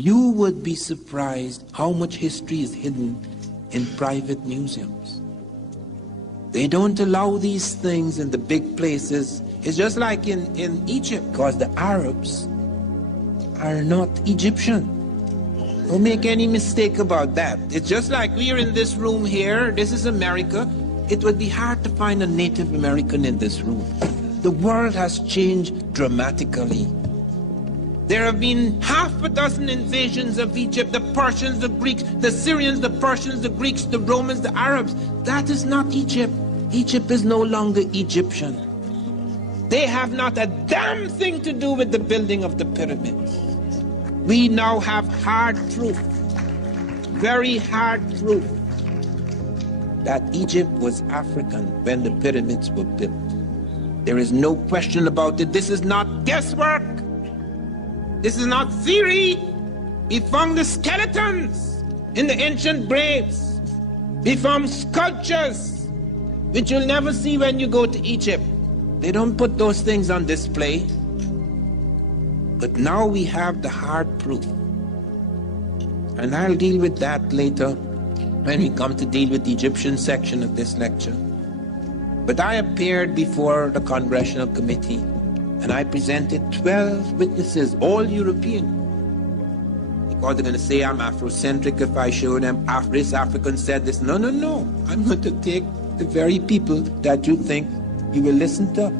You would be surprised how much history is hidden in private museums. They don't allow these things in the big places. It's just like in Egypt, because the Arabs are not Egyptian. Don't make any mistake about that. It's just like we are in this room here. This is America. It would be hard to find a Native American in this room. The world has changed dramatically. There have been half a dozen invasions of Egypt, the Persians, the Greeks, the Syrians, the Persians, the Greeks, the Romans, the Arabs. That is not Egypt. Egypt is no longer Egyptian. They have not a damn thing to do with the building of the pyramids. We now have hard truth, very hard truth, that Egypt was African when the pyramids were built. There is no question about it. This is not guesswork. This is not theory. We found the skeletons in the ancient graves. We found sculptures, which you'll never see when you go to Egypt. They don't put those things on display. But now we have the hard proof. And I'll deal with that later when we come to deal with the Egyptian section of this lecture. But I appeared before the Congressional Committee and I presented 12 witnesses, all European. Because they're going to say I'm Afrocentric if I show them this African said this. No, no, no. I'm going to take the very people that you think you will listen to.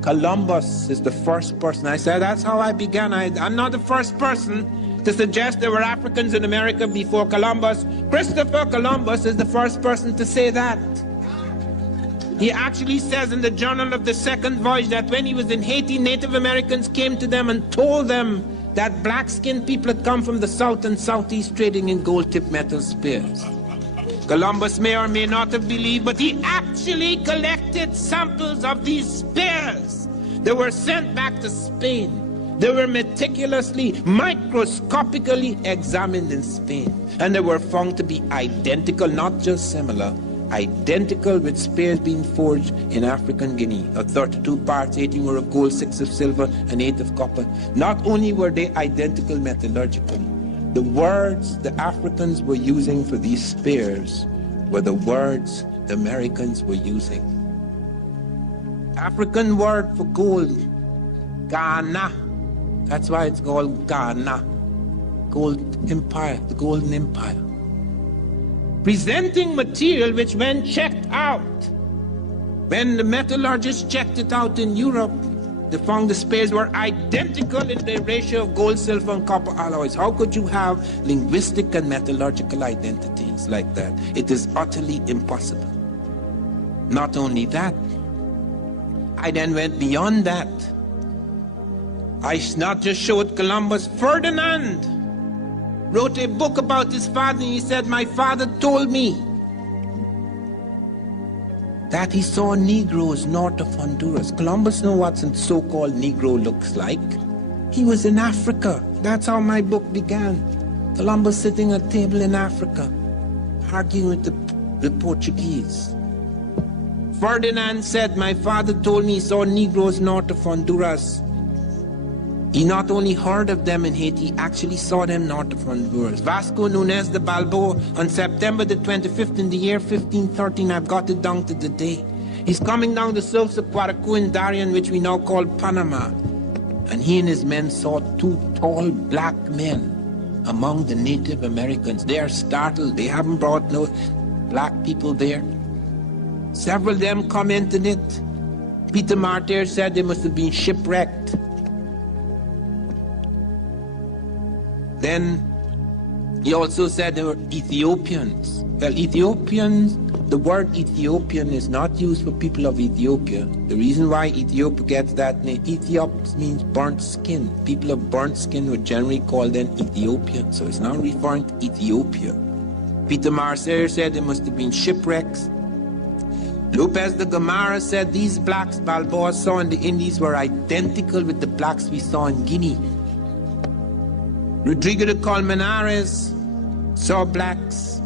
Columbus is the first person. I said, that's how I began. I'm not the first person to suggest there were Africans in America before Columbus. Christopher Columbus is the first person to say that. He actually says in the Journal of the Second Voyage that when he was in Haiti, Native Americans came to them and told them that black-skinned people had come from the south and southeast trading in gold-tipped metal spears. Columbus may or may not have believed, but he actually collected samples of these spears. They were sent back to Spain. They were meticulously, microscopically examined in Spain. And they were found to be identical, not just similar, identical with spears being forged in African Guinea. Of 32 parts, 18 were of gold, 6 of silver, and 8 of copper. Not only were they identical metallurgically, the words the Africans were using for these spears were the words the Americans were using. African word for gold, Ghana. That's why it's called Ghana. Gold Empire, the Golden Empire. Presenting material which when checked out, when the metallurgists checked it out in Europe, they found the spears were identical in the ratio of gold, silver, and copper alloys. How could you have linguistic and metallurgical identities like that? It is utterly impossible. Not only that, I then went beyond that. I not just showed Columbus. Ferdinand wrote a book about his father, and he said, my father told me that he saw Negroes north of Honduras. Columbus knew what a so-called Negro looks like. He was in Africa. That's how my book began. Columbus sitting at a table in Africa, arguing with the Portuguese. Ferdinand said, my father told me he saw Negroes north of Honduras. He not only heard of them in Haiti, he actually saw them north of Honduras. Vasco Nunez de Balboa, on September the 25th in the year 1513, I've got it down to the day. He's coming down the slopes of Guaracu in Darien, which we now call Panama. And he and his men saw 2 tall black men among the Native Americans. They are startled. They haven't brought no black people there. Several of them commented it. Peter Martyr said they must have been shipwrecked. Then he also said they were Ethiopians. Well, Ethiopians, the word Ethiopian is not used for people of Ethiopia. The reason why Ethiopia gets that name, Ethiop means burnt skin. People of burnt skin would generally call them Ethiopian. So it's not referring to Ethiopia. Peter Martyr said they must have been shipwrecks. Lopez de Gomara said these blacks Balboa saw in the Indies were identical with the blacks we saw in Guinea. Rodrigo de Colmenares saw blacks